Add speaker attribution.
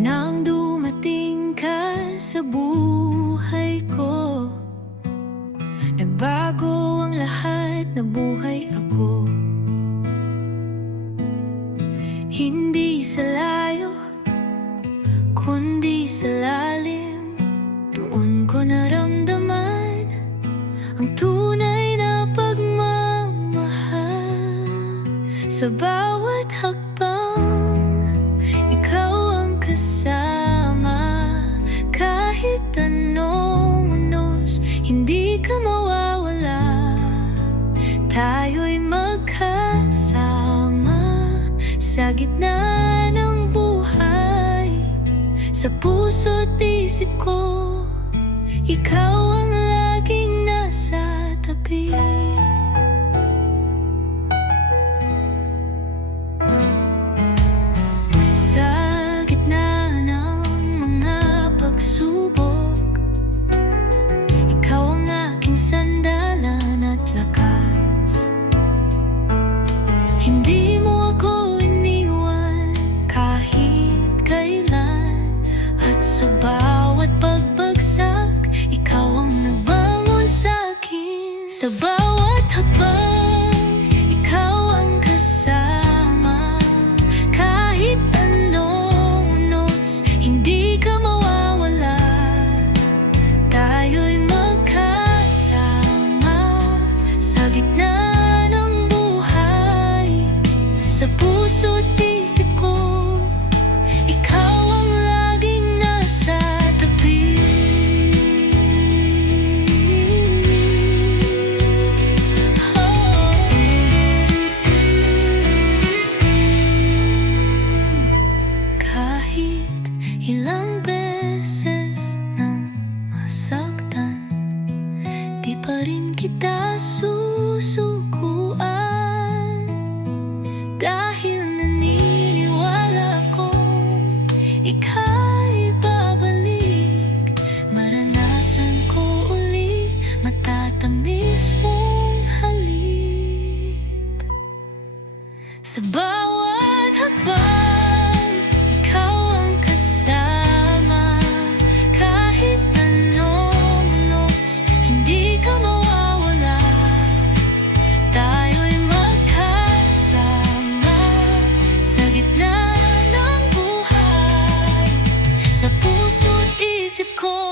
Speaker 1: Nang dumating sa buhay ko Nagbago ang lahat na buhay ako. Hindi sa layo Kundi sa lalim. Doon ko naramdaman Ang tunay na pagmamahal. Sa bawat hakbang ka mawawala. Tayo'y magkasama Sa gitna ng buhay. Sa puso't isip ko Ikaw puso't isip ko Ikaw ang laging nasa tabi. Kahit ilang beses nang masaktan Di pa rin kita susukuan Dahil naniniwala kong ika'y babalik. Maranasan ko uli matatamis mong halik Sa bawat hakbang esse corpo.